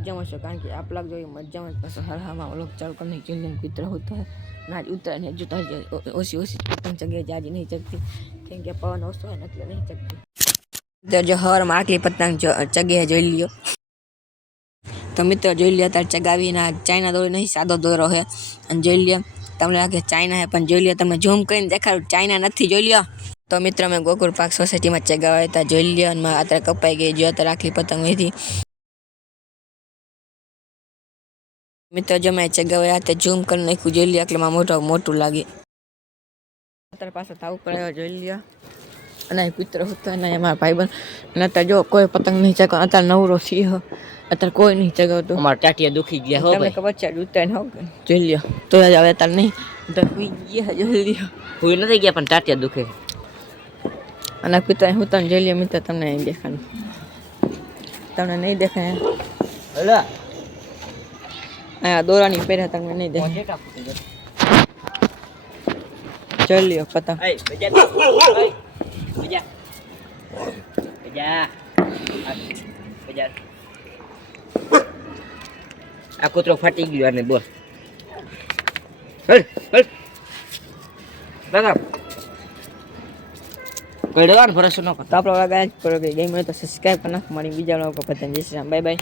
मजाમાં છો કારણ કે આપ લોग જો મજામાં પાછો હરહામાં વ્લોગ ચાલુ करने के लिए कुछ होता है ना उतर नहीं जुटा ओसी पतंग चगे जाजी नहीं चकती क्योंकि पवन ओसो है मतलब नहीं चकती तो जो हर माकली पतंग चगे જોઈ લ્યો તો મિત્રો જોઈ લ્યો તાર ચગાવીના ચાઇના દોરો નહીં સાદો દોરો છે અને જોઈ લ્યો તમને લાગે ચાઇના છે પણ જોઈ લ્યો તમને ઝૂમ કરીને દેખાડું ચાઇના નથી જોઈ લ્યો તો મિત્રો મેં ગોકુળ પાર્ક સોસાયટીમાં ચગાવ્યા હતા જોઈ લ્યો અને અત્યારે કપાઈ ગઈ જો અત્યારે આખી પતંગ વધી મિત્રો જો મેં ચગાવ્યા તે ઝૂમ કરી નાખ્યું જોઈ લ્યો એટલે માં મોટું લાગે અત્યારે પાછો તાવ કરાયો જોઈ લ્યો અને કૂતરો હતો ને અમારા ભાઈબંધ અને અત્યારે જો કોઈ પતંગ નહીં ચગાવ અત્યારે નવરો સિંહ અત્યારે કોઈ નહીં ચગાવતું અમારા ટાટિયા દુખી ગયા હો તમને ખબર છે ઉતારીને હો જોઈ લ્યો તો જ આવે અત્યારે નહીં તો હુઈ ગયા જોઈ લ્યો હુઈ નથી ગયા પણ ટાટિયા દુખે અને કૂતરા હું તને જોઈ લ્યો મિત્ર તમને નહીં દેખાનું તમને નહીં દેખાય હલા આ દોરાની પહેર્યા તમને નહીં દેખાય જોઈ લ્યો પતંગ આ કૂતરો ફાટી ગયો અને બોલ દાદા કડવાનું ભરોસો ન કરતો તો આપણો વાગ આજ પર ગઈ ગેમ હોય તો સબસ્ક્રાઈબ કરી નાખો મારી બીજા લોકો પતંગ જય શ્રી રામ બાય બાય